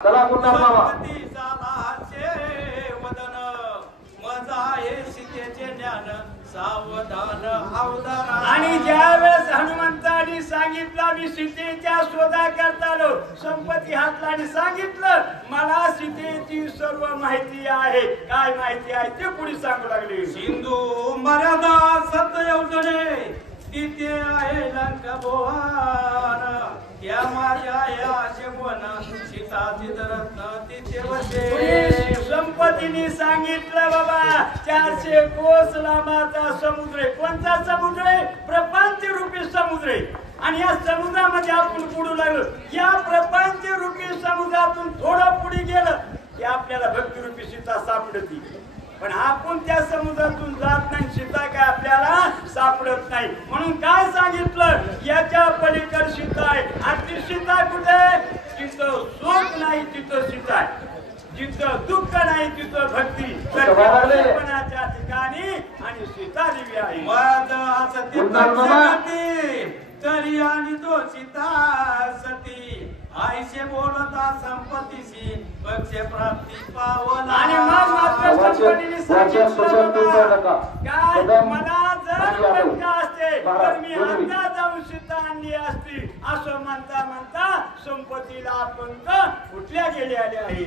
चला पुन्हा बाबा आणि ज्यावेळेस हनुमंतानी सांगितलं मी सीतेच्या शोधा करतालो संपत्ती हातला आणि सांगितलं मला सीतेची सर्व माहिती आहे। काय माहिती आहे ते पुढे सांगू लागले। सिंधू मर्यादा सत्य योजने तिथे आहे लंका भुवन या माझ्या या शेवण सीताची रत्न तिथे वसे। संपत्तीने सांगितलं बाबा 400 कोस लांबाचा समुद्र आहे। कोणता समुद्र आहे? प्रपंच रूपी समुद्र आहे। आणि या समुद्रामध्ये आपण पुढू लागलो। या प्रपंच रूपी समुद्रातून थोडं पुढे गेलं की आपल्याला भक्ती रूपी सीता सापडती। पण आपण त्या समुद्रातून जात नाही, सीता काय आपल्याला सापडत नाही। म्हणून काय सांगितलं याच्या पलीकडे सीता आहे। आणि सीता कुठे? जिथं सुख नाही तिथं सीता आहे, जिथं दुःख नाही तिथं भक्ती पणाच्या ठिकाणी आणि सीता देवी आहे। तरी आणि तो सीता सती आईशे बोलता संपत्तीशी पक्ष प्राप्ती पावला। आणि मग मात्र संपत्तीने सांगितलं काय मला जर शंका असते तर मी आता जाऊन सीता आणली असती असं म्हणता म्हणता संपत्तीला आपण कुठल्या गेले आले आहे।